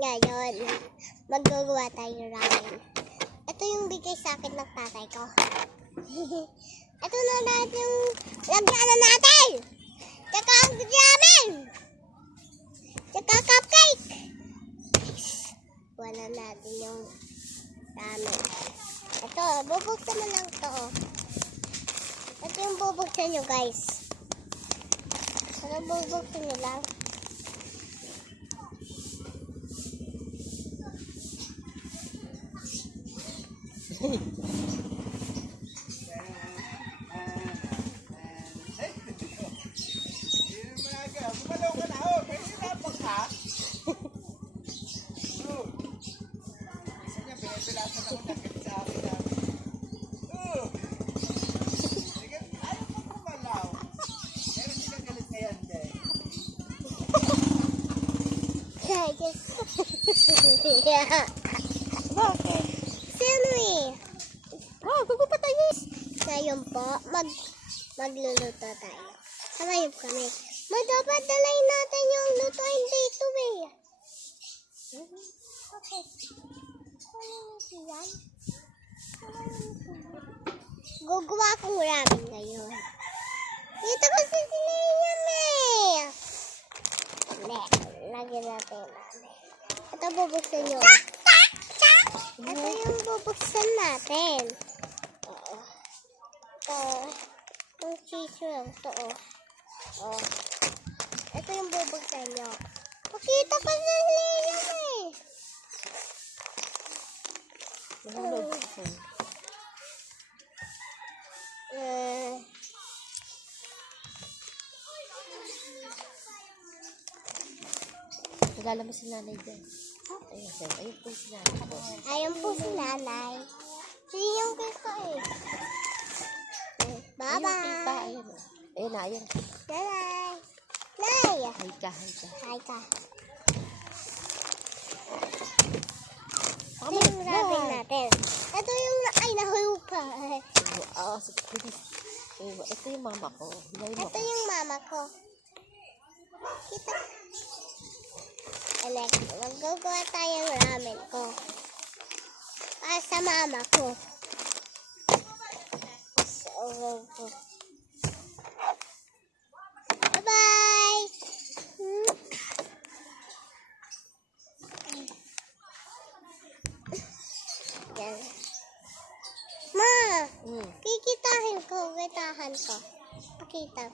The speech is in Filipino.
Ngayon, magagawa tayo ng ramen. Ito yung bigay sa akin ng tatay ko. Ito na natin yung lagyan na natin. Tsaka ang ramen. Tsaka cupcake. Wala natin yung ramen. Ito, bubuksan mo lang ito. Ito yung bubuksan nyo, guys. Ito bubuksan nyo lang. Bakit? Sino eh? Oh, gugupa tayo. Ngayon po, magluluto tayo. Samayin kami. Dapat dalayin natin yung lutuin dito eh. Okay. Gugawa akong ramen ngayon. Dito kasi sila yan eh. Lagyan natin yung ramen. Ito bubuksan nyo. Ito yung bubuksan natin. Oo. Yung cheese lang. Ito oh. Ito yung bubuksan nyo. Pakita pa na sila yan eh. Nagala mo si nanay dyan. Ayun po si nanay. Ayun po si nanay. Siya yung gusto eh. Bye-bye. Ayun na, ayun. Nanay. Nay. Hi ka. Hi ka. Ito yung ramen natin. Ito yung nahulog pa. Ito yung mama ko. Ito yung mama ko. Kita. Alex, magagawa tayo ng ramen ko. Para sa mama ko. Bye-bye! Yan. Ma! Kikitahin ko. Kitahan ko. Pakita.